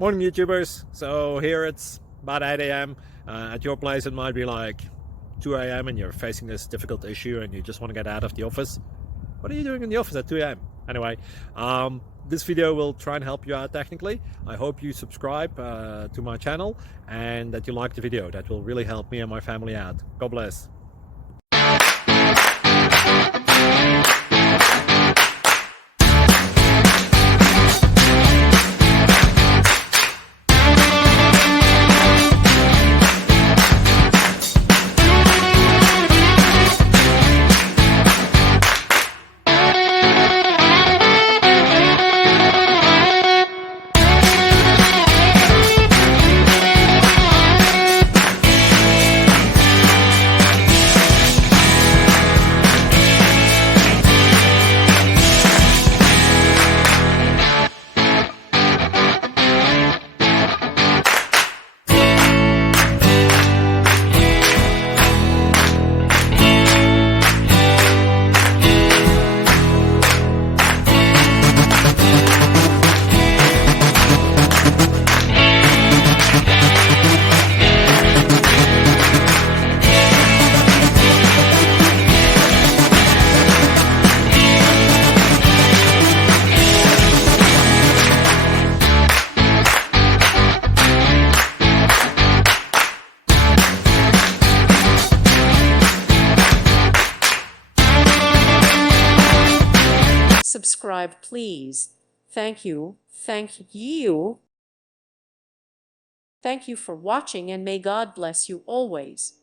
Morning YouTubers. So here it's about 8 a.m. At your place it might be like 2 a.m. and you're facing this difficult issue and you just want to get out of the office. What are you doing in the office at 2 a.m.? Anyway, this video will try and help you out technically. I hope you subscribe to my channel and that you like the video. That will really help me and my family out. God bless. Subscribe, please. Thank you. Thank you. Thank you for watching, and may God bless you always.